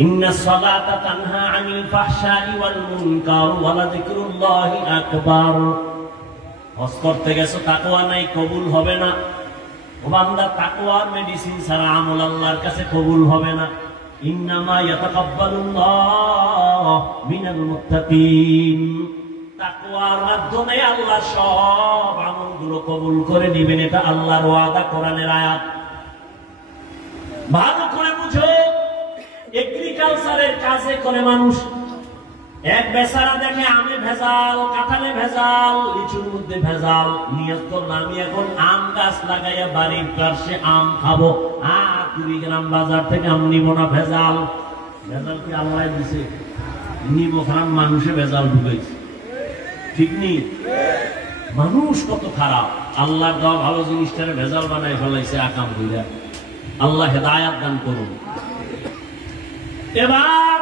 ইন্নাস সালাতা তানহা আনিল ফাহশাই ওয়াল মুনকার ওয়া লাযিকরুল্লাহি আকবার। হজ করতে গেছো, তাকওয়া নাই, কবুল হবে না। ও বান্দা, তাকওয়ার মেডিসিন ছাড়া আমল আল্লাহর কাছে কবুল হবে না। ইন্নামা ইয়াতাকাব্বালুল্লাহু মিনাল মুত্তাকিন। তাকওয়ার মাধ্যমে আল্লাহ সব আমলগুলো কবুল করে নেবেন, এটা আল্লাহর ওয়াদা, কোরআনের আয়াত। ভালো করে বুঝো, এগ্রিকালচারের কাজে করে মানুষ। এক বেচারা দেখে আমে ভেজাল, কাঁঠালে ভেজাল, লিচুর মধ্যে ভেজাল, নিয়ত করলাম আমি এখন আম গাছ লাগাইয়া বাড়ির পাশে আম খাবো, আর 20 গ্রাম বাজার থেকে আম নিব না, ভেজাল। ভেজাল কি আল্লাহ দিছে? নিব খারাপ, মানুষে ভেজাল ঢুকেছে, ঠিক নেই? মানুষ কত খারাপ, আল্লাহর দেওয়া ভালো জিনিসটারে ভেজাল বানাই ফেলাইছে আকাম হইয়া। আল্লাহ হেদায়াত দান করুন। এবার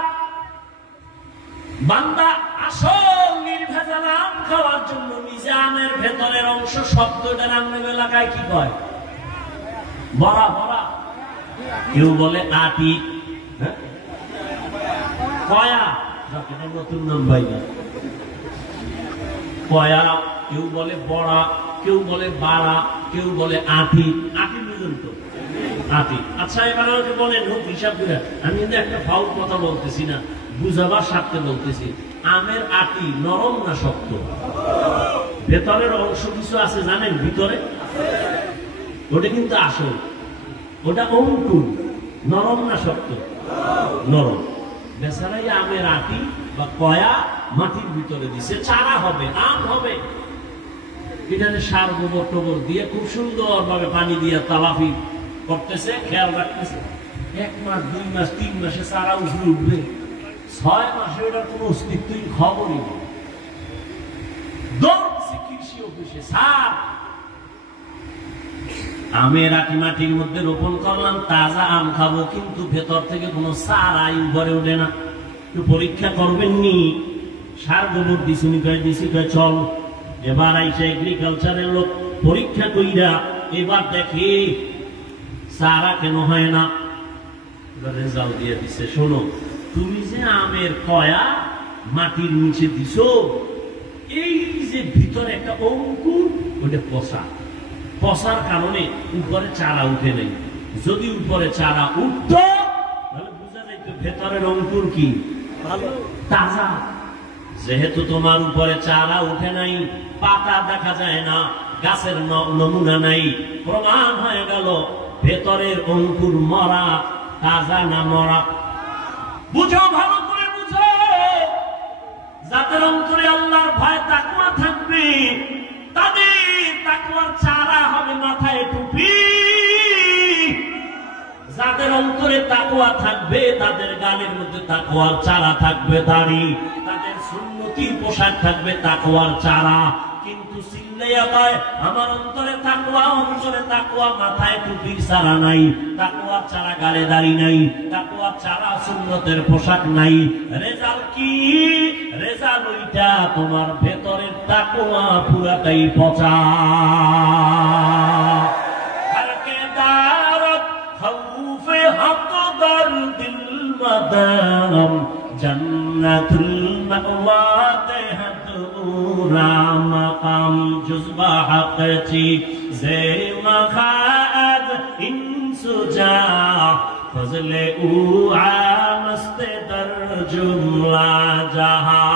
বান্দা আসল নির্ভেজাল আম খাওয়ার জন্য নিজে আমের ভেতরের অংশ শব্দটা আমাদের এলাকায় কি কয়? বড়া। বড়া, কেউ বলে আটি, কয়া, নতুন নাম পাইনা, কয়া, কেউ বলে বড়া, কেউ বলে বাড়া, কেউ বলে আটি। আটি বুঝুন তো, আটি। আচ্ছা, এবার আমাকে বলেন, হোক হিসাব করে, আমি কিন্তু একটা ফাউল কথা বলতেছি না, বুঝাবার স্বার্থে বলতেছি। আমের আটি নরম না শক্ত? ভেতরের অংশ কিছু আছে জানেন, ভিতরে ওটা কিন্তু আসল, ওটা অঙ্কুর। নরম না শক্ত? নরম। বেচারাই আমের আটি বা কয়া মাটির ভিতরে দিছে, চারা হবে, আম হবে। এখানে সার, গোবর টোবর দিয়ে খুব সুন্দর ভাবে পানি দিয়ে তালাফি করতেছে, খেয়াল রাখতেছে। 1 মাস, 2 মাস, 3 মাসে চারা উঠে উঠবে, 6 মাসে ওটার কোন অস্তিত্বই খবরই নেই। দৌড়ছে কৃষি অফিসে, স্যার আমের আটি মাটির মধ্যে রোপণ করলাম, তাজা আম খাবো, কিন্তু ভেতর থেকে কোনো চারাই উপরে ওঠে না, একটু পরীক্ষা করবেন নি? সার গোবর দিছি কয় চল। এবার আইসা এগ্রিকালচারের লোক পরীক্ষা কইরা এবার দেখে চারা কেন হয় না, এবার রেজাল্ট দিয়ে দিছে, শোনো তুমি যে আমের কয়া মাটির নিচে দিছো, এই যে ভিতরে একটা অঙ্কুর, ওটা পচা, পচার কারণে উপরে চারা উঠে নেই। যদি উপরে চারা উঠত তাহলে বোঝা যাইত ভেতরের অঙ্কুর কি ভালো, তাজা। যেহেতু তোমার উপরে চারা উঠে নাই, পাতা দেখা যায় না, গাছের নমুনা নাই, প্রমাণ হয়ে গেল ভেতরের অঙ্কুর মরা, তাজা না মরা। বুঝো, ভালো করে বুঝো, যাদের অন্তরে আল্লাহর ভয় তাকওয়া থাকবে, তাদের তাকওয়ার চারা হবে মাথায় টুপি। যাদের অন্তরে তাকওয়া থাকবে, তাদের গালের মধ্যে তাকওয়ার চারা থাকবে, দাড়ি, তাদের সুন্নতির পোশাক থাকবে তাকওয়ার চারা। কিন্তু চিল্লাইয়া কয় আমার অন্তরে তাকওয়া, মাথায় টুপির চারা নাই, তাকওয়ার চারা, গালে দাড়ি নাই, তাকওয়ার চারা, সুন্নতের পোশাক নাই। রেজাল্ট কি? রেজাল্ট ওইটা তোমার ভেতরের তাকওয়া পুরাটাই পচা। জান্নাতুল মাওয়া তেহাতুরা মাকাম জুজবা হাকচি জে মাখাদ ইনসুজা ফজলে উ আমস্তে দর জুমলা জাহা।